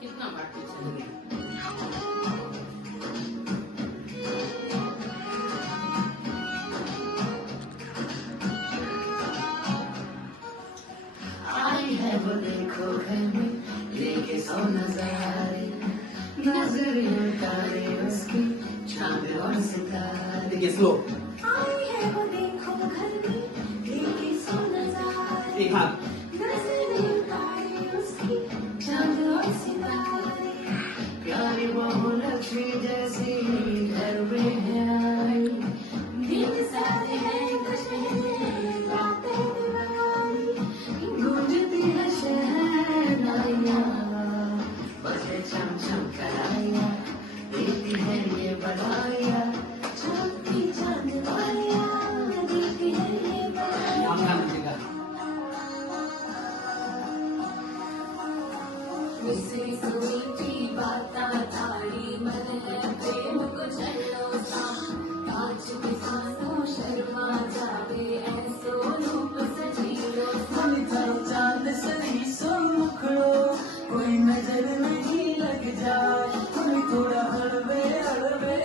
कितना बाकी चल गया। आई है वो देखो घर में लेके सौ नजारे, नजर तारे उसकी चांद और सितारे। देखिए स्लो। आई है वो देखो घर में लेके सौ नजारे, एक हाथ, नजर तारे उसकी चांद और सितारे। प्यारी बहू लक्ष्मी जैसी घर में है आई, दिन सारे हैं दशहरे बातें दिवाली, गूंजती है शहनाइयाँ, बजे चम चम कराइयाँ, देती है ये बधाइयाँ, चमकती चांद वालियाँ, देती है ये बधाइयाँ। मिसरी सुनीति बाता ताड़ी मन है प्रेम को चलो सा, कांच की सांसों शर्मा जावे ऐसो रूप सजीलो सा। चांद सनी सो मुखड़ो कोई नजर नहीं लग जाए, कोई थोड़ा हलवे हलवे